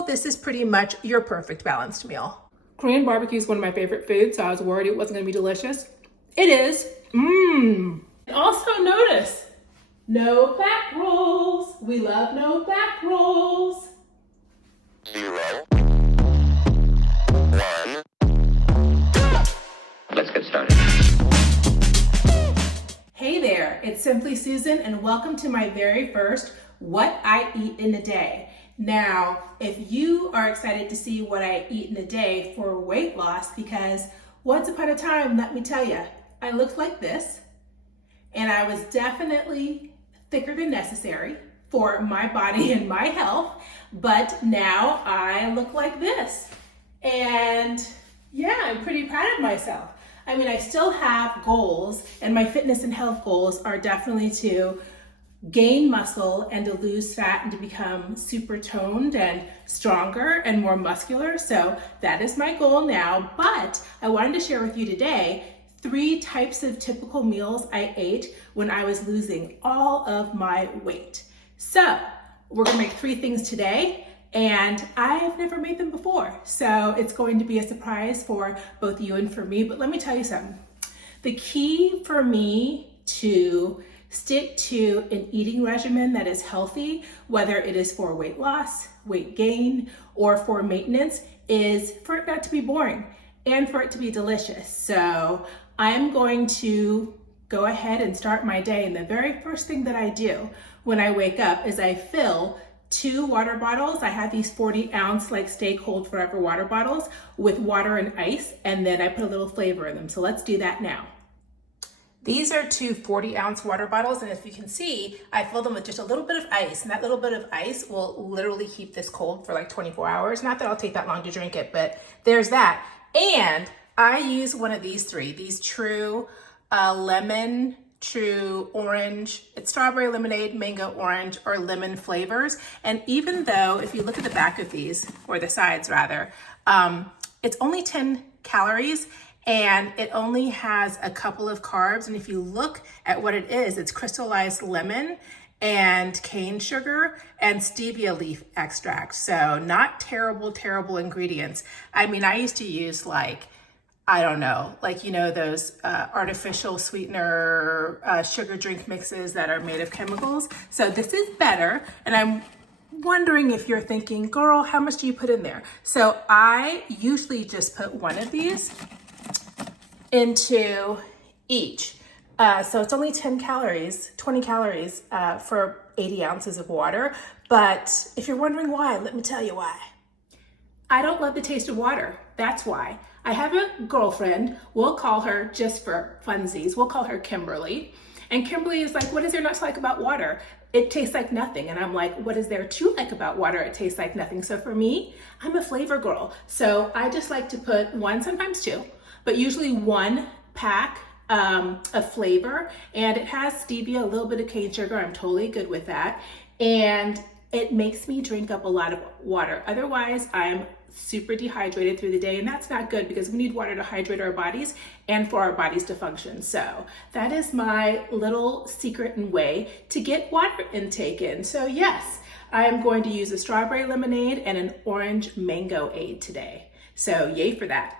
Oh, this is pretty much your perfect balanced meal. Korean barbecue is one of my favorite foods, so I was worried it wasn't gonna be delicious. It is. Also notice, no back rolls. We love no back rolls. 0, 1. Let's get started. Hey there, it's Simply Susan and welcome to my very first What I Eat in a Day. Now, if you are excited to see what I eat in a day for weight loss, because once upon a time, let me tell you, I looked like this and I was definitely thicker than necessary for my body and my health, but now I look like this. And yeah, I'm pretty proud of myself. I mean, I still have goals, and my fitness and health goals are definitely to gain muscle and to lose fat and to become super toned and stronger and more muscular. So that is my goal now. But I wanted to share with you today 3 types of typical meals I ate when I was losing all of my weight. So we're gonna make 3 things today, and I've never made them before. So it's going to be a surprise for both you and for me. But let me tell you something. The key for me to stick to an eating regimen that is healthy, whether it is for weight loss, weight gain, or for maintenance, is for it not to be boring and for it to be delicious. So I'm going to go ahead and start my day. And the very first thing that I do when I wake up is I fill 2 water bottles. I have these 40-ounce like Stay Cold Forever water bottles with water and ice, and then I put a little flavor in them. So let's do that now. These are 2 40-ounce water bottles, and if you can see, I fill them with just a little bit of ice, and that little bit of ice will literally keep this cold for like 24 hours. Not that I'll take that long to drink it, but there's that. And I use one of these 3, these True lemon, True orange, it's strawberry lemonade, mango orange, or lemon flavors. And even though, if you look at the back of these, or the sides rather, it's only 10 calories, and it only has a couple of carbs. And if you look at what it is, it's crystallized lemon and cane sugar and stevia leaf extract. So not terrible ingredients. I mean, I used to use I don't know, those artificial sweetener sugar drink mixes that are made of chemicals. So this is better. And I'm wondering if you're thinking, girl, how much do you put in there? So I usually just put one of these into each. So it's only 10 calories, 20 calories for 80 ounces of water. But if you're wondering why, let me tell you why. I don't love the taste of water. That's why. I have a girlfriend, we'll call her, just for funsies, we'll call her Kimberly. And Kimberly is like, what is there not to like about water? It tastes like nothing. And I'm like, what is there to like about water? It tastes like nothing. So for me, I'm a flavor girl. So I just like to put 1, sometimes 2, but usually 1 pack of flavor. And it has stevia, a little bit of cane sugar. I'm totally good with that. And it makes me drink up a lot of water. Otherwise, I'm super dehydrated through the day, and that's not good because we need water to hydrate our bodies and for our bodies to function. So that is my little secret and way to get water intake in. So yes, I am going to use a strawberry lemonade and an orange mango-ade today. So yay for that.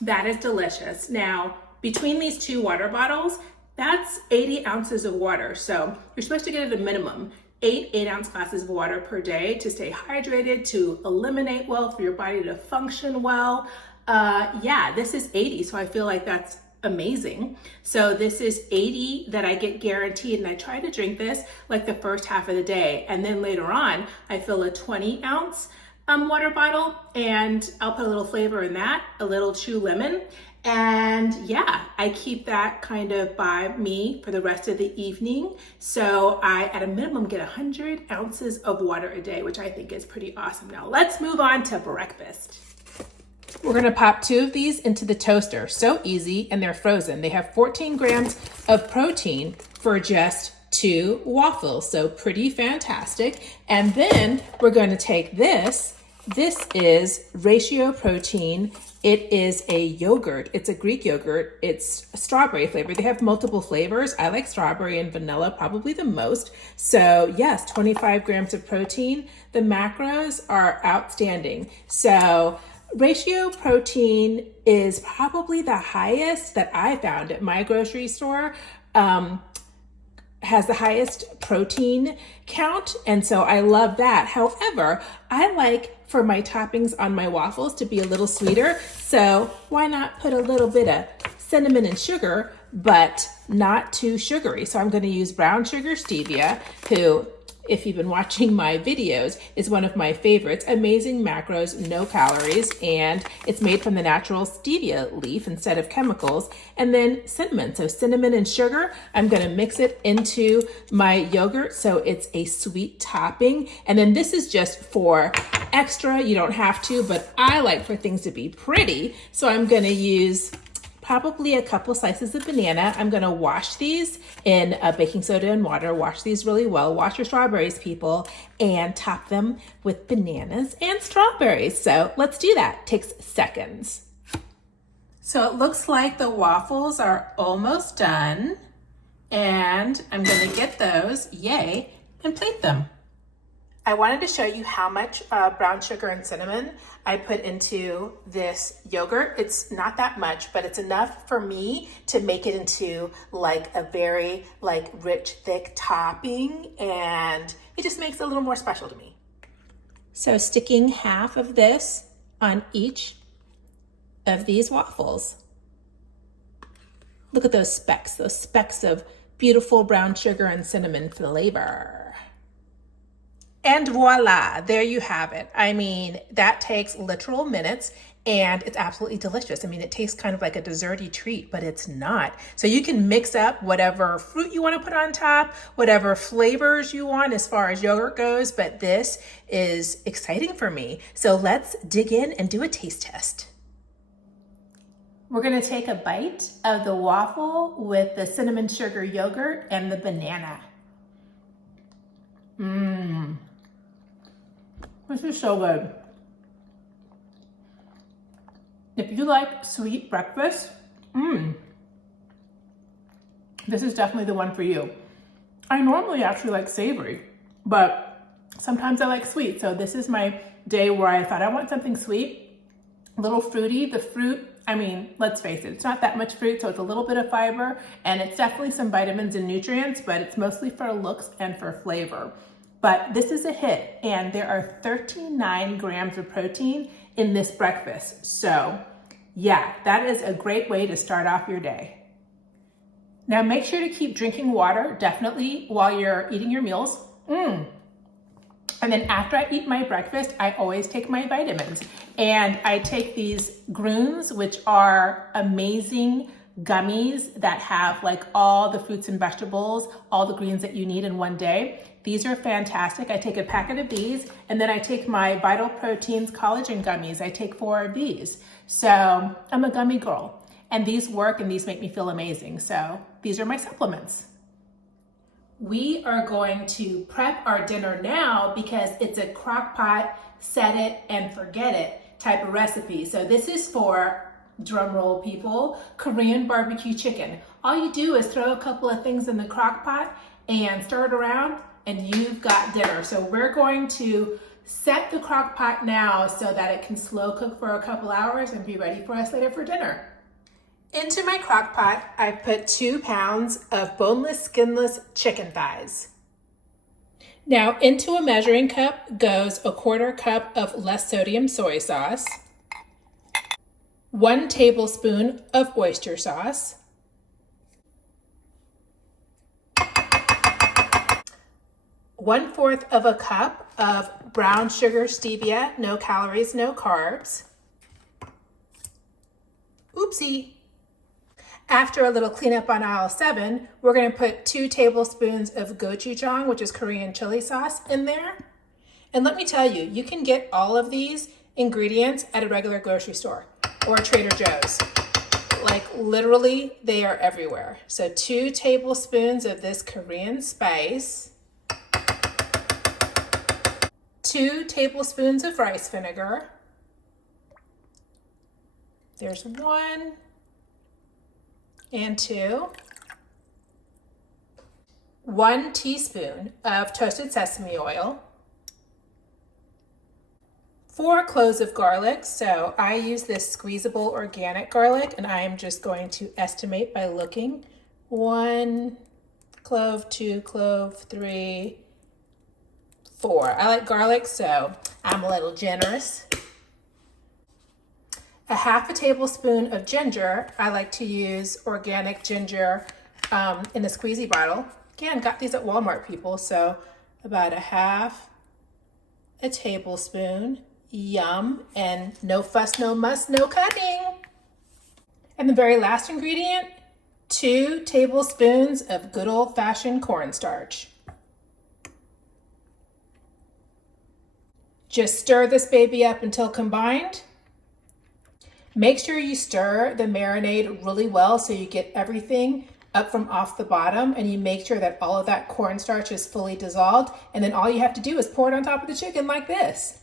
That is delicious. Now, between these 2 water bottles, that's 80 ounces of water. So you're supposed to get at a minimum 8 8-ounce glasses of water per day to stay hydrated, to eliminate well, for your body to function well. Yeah, this is 80, so I feel like that's amazing. So this is 80 that I get guaranteed, and I try to drink this like the first half of the day, and then later on I fill a 20-ounce water bottle, and I'll put a little flavor in that, a little True lemon. And yeah, I keep that kind of by me for the rest of the evening. So I, at a minimum, get 100 ounces of water a day, which I think is pretty awesome. Now let's move on to breakfast. We're gonna pop 2 of these into the toaster. So easy, and they're frozen. They have 14 grams of protein for just 2 waffles. So pretty fantastic. And then we're gonna take this. This is ratio protein It is a yogurt. It's a Greek yogurt. It's strawberry flavor. They have multiple flavors. I like strawberry and vanilla probably the most. So yes, 25 grams of protein. The macros are outstanding. So ratio protein is probably the highest that I found at my grocery store. Has the highest protein count, and so I love that. However, I like for my toppings on my waffles to be a little sweeter, so why not put a little bit of cinnamon and sugar, but not too sugary. So I'm going to use brown sugar stevia, who, if you've been watching my videos, is one of my favorites. Amazing macros, no calories, and it's made from the natural stevia leaf instead of chemicals. And then cinnamon, so cinnamon and sugar. I'm gonna mix it into my yogurt so it's a sweet topping. And then this is just for extra, you don't have to, but I like for things to be pretty. So I'm gonna use probably a couple slices of banana. I'm gonna wash these in baking soda and water. Wash these really well. Wash your strawberries, people, and top them with bananas and strawberries. So let's do that. Takes seconds. So it looks like the waffles are almost done, and I'm gonna get those, yay, and plate them. I wanted to show you how much brown sugar and cinnamon I put into this yogurt. It's not that much, but it's enough for me to make it into like a very rich, thick topping, and it just makes it a little more special to me. So sticking half of this on each of these waffles. Look at those specks of beautiful brown sugar and cinnamon flavor. And voila, there you have it. I mean, that takes literal minutes, and it's absolutely delicious. I mean, it tastes kind of like a desserty treat, but it's not. So you can mix up whatever fruit you want to put on top, whatever flavors you want as far as yogurt goes, but this is exciting for me. So let's dig in and do a taste test. We're gonna take a bite of the waffle with the cinnamon sugar yogurt and the banana. This is so good. If you like sweet breakfast, this is definitely the one for you. I normally actually like savory, but sometimes I like sweet. So this is my day where I thought I want something sweet, a little fruity. The fruit, I mean, let's face it, it's not that much fruit, so it's a little bit of fiber, and it's definitely some vitamins and nutrients, but it's mostly for looks and for flavor. But this is a hit, and there are 39 grams of protein in this breakfast. So yeah, that is a great way to start off your day. Now make sure to keep drinking water, definitely, while you're eating your meals. And then after I eat my breakfast, I always take my vitamins. And I take these Gruns, which are amazing gummies that have like all the fruits and vegetables, all the greens that you need in one day. These are fantastic. I take a packet of these, and then I take my Vital Proteins collagen gummies. I take 4 of these. So I'm a gummy girl, and these work, and these make me feel amazing. So these are my supplements. We are going to prep our dinner now because it's a crock pot, set it and forget it type of recipe. So this is for, drum roll people, Korean barbecue chicken. All you do is throw a couple of things in the crock pot and stir it around, and you've got dinner. So we're going to set the crock pot now so that it can slow cook for a couple hours and be ready for us later for dinner. Into my crock pot, I put 2 pounds of boneless, skinless chicken thighs. Now into a measuring cup goes a 1/4 cup of less sodium soy sauce, 1 tablespoon of oyster sauce, 1/4 of a cup of brown sugar stevia, no calories, no carbs. Oopsie. After a little cleanup on aisle 7, we're going to put 2 tablespoons of gochujang, which is Korean chili sauce, in there. And let me tell you, you can get all of these ingredients at a regular grocery store or Trader Joe's. Like literally, they are everywhere. So 2 tablespoons of this Korean spice, 2 tablespoons of rice vinegar, There's 1 and 2. 1 teaspoon of toasted sesame oil. 4 cloves of garlic. So I use this squeezable organic garlic, and I am just going to estimate by looking. 1 clove, 2 clove, 3, 4. I like garlic, so I'm a little generous. A half a tablespoon of ginger. I like to use organic ginger in a squeezy bottle. Again, got these at Walmart, people, so about a half a tablespoon. Yum, and no fuss, no muss, no cutting. And the very last ingredient, 2 tablespoons of good old-fashioned cornstarch. Just stir this baby up until combined. Make sure you stir the marinade really well so you get everything up from off the bottom, and you make sure that all of that cornstarch is fully dissolved, and then all you have to do is pour it on top of the chicken like this.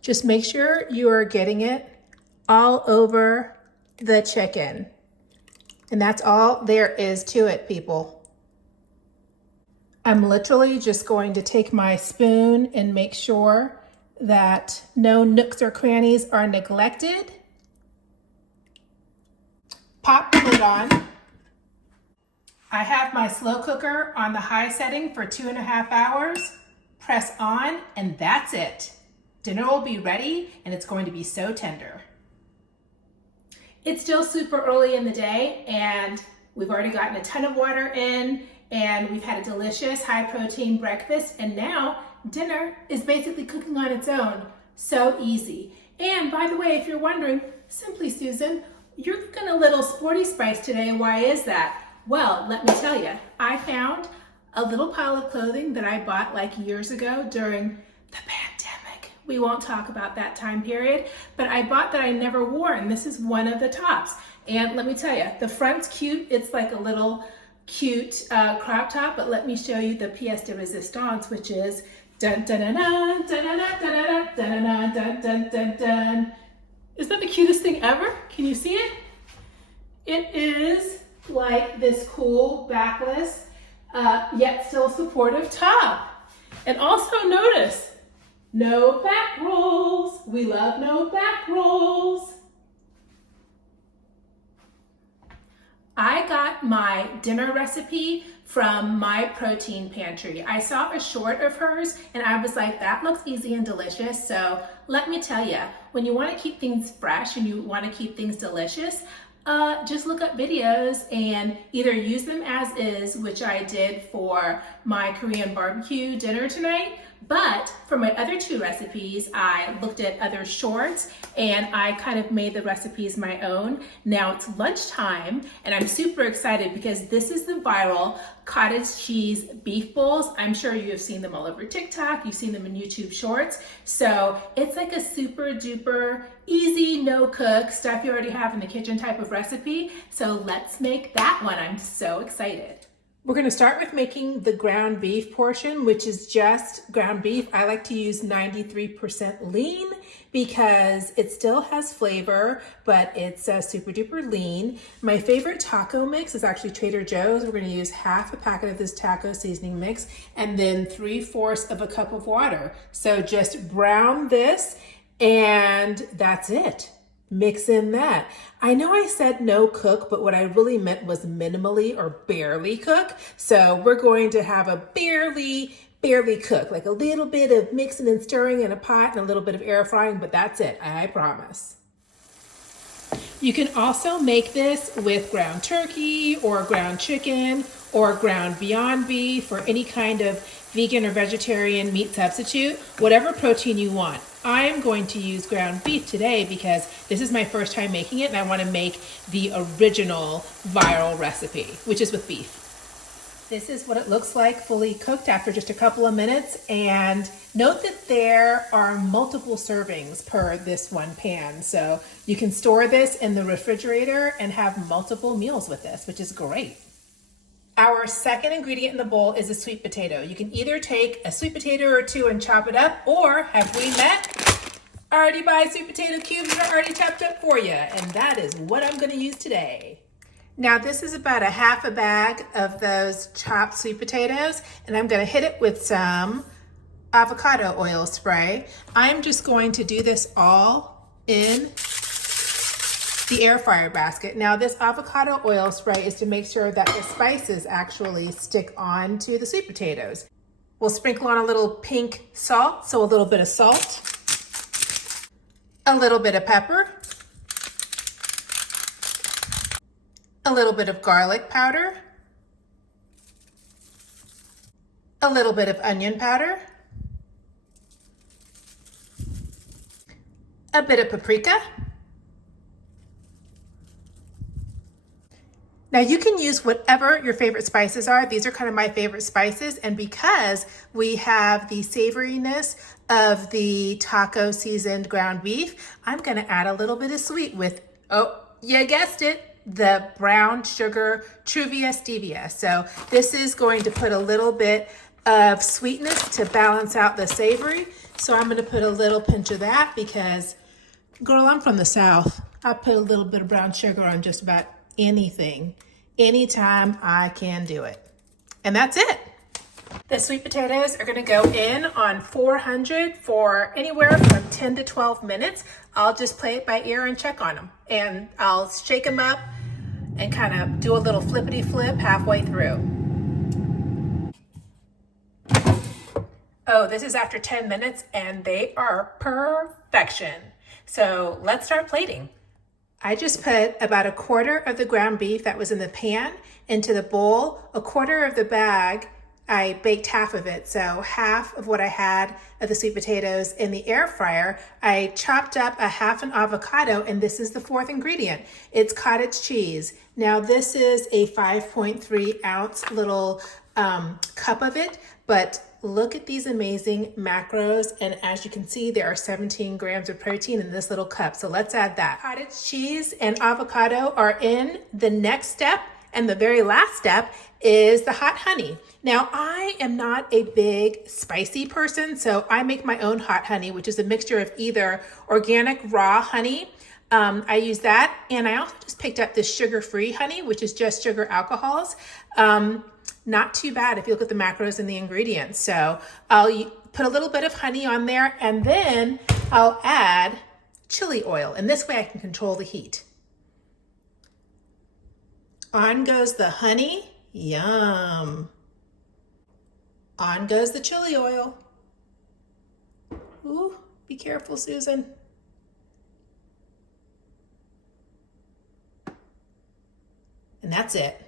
Just make sure you are getting it all over the chicken. And that's all there is to it, people. I'm literally just going to take my spoon and make sure that no nooks or crannies are neglected. Pop the lid on. I have my slow cooker on the high setting for 2.5 hours. Press on, and that's it. Dinner will be ready, and it's going to be so tender. It's still super early in the day, and we've already gotten a ton of water in, and we've had a delicious high protein breakfast, and now dinner is basically cooking on its own. So easy. And by the way, if you're wondering, Simply Susan, you're looking a little sporty spice today. Why is that? Well, let me tell you, I found a little pile of clothing that I bought like years ago during the pandemic. We won't talk about that time period, but I bought that I never wore, and this is one of the tops. And let me tell you, the front's cute. It's like a little cute crop top, but let me show you the pièce de résistance, which is dun dun dun dun dun dun dun dun dun dun dun dun. Isn't that the cutest thing ever? Can you see it? It is like this cool backless, yet still supportive top. And also notice, no back rolls. We love no back rolls. I got my dinner recipe from My Protein Pantry. I saw a short of hers and I was like, that looks easy and delicious. So let me tell you, when you want to keep things fresh and you want to keep things delicious, just look up videos and either use them as is, which I did for my Korean barbecue dinner tonight. But for my other 2 recipes, I looked at other shorts and I kind of made the recipes my own. Now it's lunchtime and I'm super excited because this is the viral cottage cheese beef bowls. I'm sure you have seen them all over TikTok. You've seen them in YouTube shorts. So it's like a super duper easy, no cook, stuff you already have in the kitchen type of recipe. So let's make that one. I'm so excited. We're going to start with making the ground beef portion, which is just ground beef. I like to use 93% lean because it still has flavor, but it's super duper lean. My favorite taco mix is actually Trader Joe's. We're going to use half a packet of this taco seasoning mix and then 3/4 of a cup of water. So just brown this and that's it. Mix in that. I know I said no cook, but what I really meant was minimally or barely cook. So we're going to have a barely cook, like a little bit of mixing and stirring in a pot and a little bit of air frying, but that's it, I promise. You can also make this with ground turkey or ground chicken or ground Beyond Beef or any kind of vegan or vegetarian meat substitute, whatever protein you want. I am going to use ground beef today because this is my first time making it and I want to make the original viral recipe, which is with beef. This is what it looks like fully cooked after just a couple of minutes, and note that there are multiple servings per this one pan, so you can store this in the refrigerator and have multiple meals with this, which is great. Our second ingredient in the bowl is a sweet potato. You can either take a sweet potato or 2 and chop it up, or have we met? Already buy sweet potato cubes that are already chopped up for you, and that is what I'm gonna use today. Now this is about a half a bag of those chopped sweet potatoes, and I'm gonna hit it with some avocado oil spray. I'm just going to do this all in the air fryer basket. Now this avocado oil spray is to make sure that the spices actually stick on to the sweet potatoes. We'll sprinkle on a little pink salt, so a little bit of salt, a little bit of pepper, a little bit of garlic powder, a little bit of onion powder, a bit of paprika. Now you can use whatever your favorite spices are. These are kind of my favorite spices, and because we have the savoriness of the taco seasoned ground beef, I'm gonna add a little bit of sweet with, oh, you guessed it, the brown sugar Truvia Stevia. So this is going to put a little bit of sweetness to balance out the savory. So I'm gonna put a little pinch of that because, girl, I'm from the South. I put a little bit of brown sugar on just about anything, anytime I can do it. And that's it. The sweet potatoes are gonna go in on 400 for anywhere from 10 to 12 minutes. I'll just play it by ear and check on them. And I'll shake them up and kind of do a little flippity flip halfway through. Oh, this is after 10 minutes and they are perfection. So let's start plating. I just put about a quarter of the ground beef that was in the pan into the bowl. A quarter of the bag, I baked half of it. So half of what I had of the sweet potatoes in the air fryer, I chopped up a half an avocado, and this is the fourth ingredient. It's cottage cheese. Now this is a 5.3 ounce little cup of it, but look at these amazing macros, and as you can see, there are 17 grams of protein in this little cup, so let's add that. Cottage cheese and avocado are in. The next step, and the very last step, is the hot honey. Now, I am not a big spicy person, so I make my own hot honey, which is a mixture of either organic raw honey, I use that, and I also just picked up this sugar-free honey, which is just sugar alcohols. Not too bad if you look at the macros and the ingredients. So I'll put a little bit of honey on there, and then I'll add chili oil. And this way I can control the heat. On goes the honey. Yum. On goes the chili oil. Ooh, be careful, Susan. And that's it.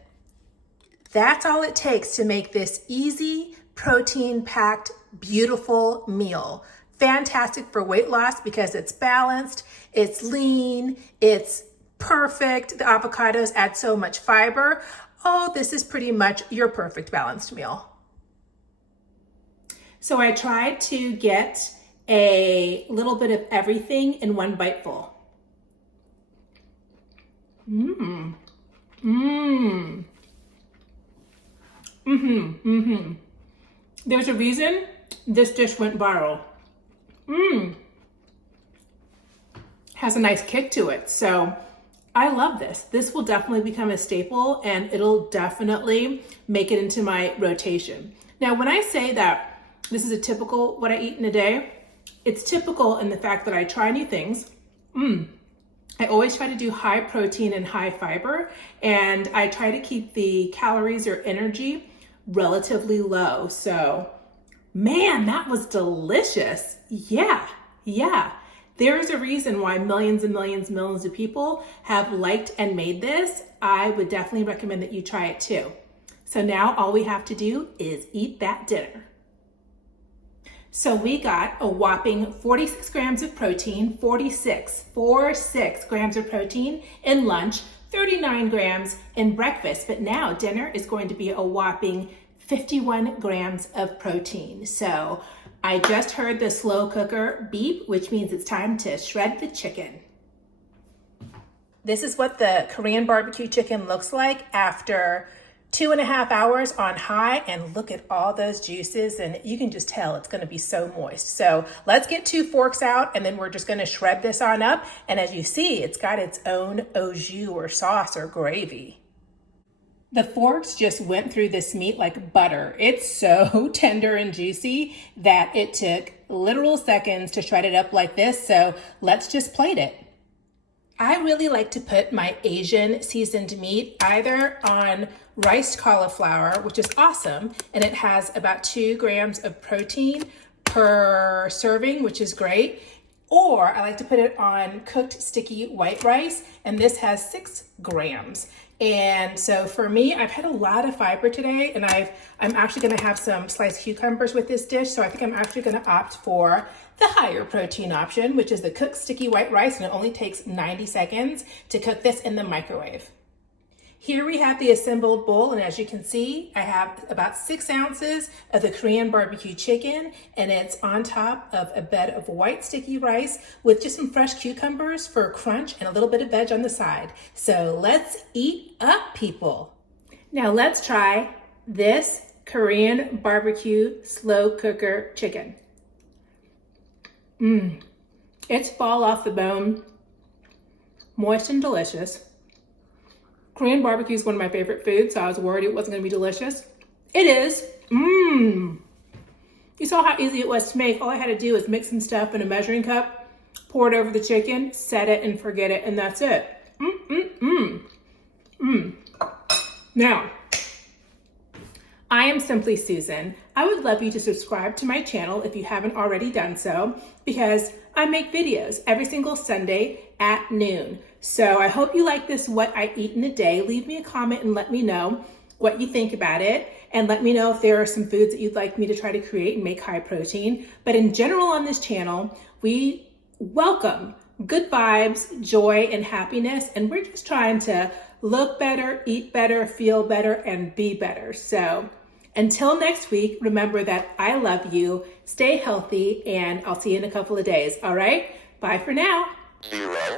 That's all it takes to make this easy, protein-packed, beautiful meal. Fantastic for weight loss because it's balanced, it's lean, it's perfect. The avocados add so much fiber. Oh, this is pretty much your perfect balanced meal. So I tried to get a little bit of everything in one biteful. There's a reason this dish went viral. Has a nice kick to it. So I love this. This will definitely become a staple, and it'll definitely make it into my rotation. Now, when I say that this is a typical what I eat in a day, it's typical in the fact that I try new things. I always try to do high protein and high fiber, and I try to keep the calories or energy relatively low. So, man, that was delicious. Yeah. There's a reason why millions and millions and millions of people have liked and made this. I would definitely recommend that you try it too. So now all we have to do is eat that dinner. So we got a whopping 46 grams of protein, 46 grams of protein in lunch, 39 grams in breakfast, but now dinner is going to be a whopping 51 grams of protein. So I just heard the slow cooker beep, which means it's time to shred the chicken. This is what the Korean barbecue chicken looks like after 2.5 hours on high, and look at all those juices, and you can just tell it's going to be so moist. So let's get 2 forks out, and then we're just going to shred this on up. And as you see, it's got its own au jus or sauce or gravy. The forks just went through this meat like butter. It's so tender and juicy that it took literal seconds to shred it up like this. So let's just plate it. I really like to put my Asian seasoned meat either on riced cauliflower, which is awesome, and it has about 2 grams of protein per serving, which is great. Or I like to put it on cooked sticky white rice, and this has 6 grams. And so for me, I've had a lot of fiber today, and I'm actually gonna have some sliced cucumbers with this dish, so I think I'm actually gonna opt for the higher protein option, which is the cooked sticky white rice, and it only takes 90 seconds to cook this in the microwave. Here we have the assembled bowl, and as you can see, I have about 6 ounces of the Korean barbecue chicken, and it's on top of a bed of white sticky rice with just some fresh cucumbers for a crunch and a little bit of veg on the side. So let's eat up, people. Now let's try this Korean barbecue slow cooker chicken. It's fall off the bone, moist and delicious. Korean barbecue is one of my favorite foods, so I was worried it wasn't going to be delicious. It is. You saw how easy it was to make. All I had to do was mix some stuff in a measuring cup, pour it over the chicken, set it and forget it, and that's it. Now, I am Simply Susan. I would love you to subscribe to my channel if you haven't already done so, because I make videos every single Sunday at noon. So I hope you like this What I Eat in a Day. Leave me a comment and let me know what you think about it. And let me know if there are some foods that you'd like me to try to create and make high protein. But in general on this channel, we welcome good vibes, joy, and happiness. And we're just trying to look better, eat better, feel better, and be better. So until next week, remember that I love you, stay healthy, and I'll see you in a couple of days. All right? Bye for now. You're right.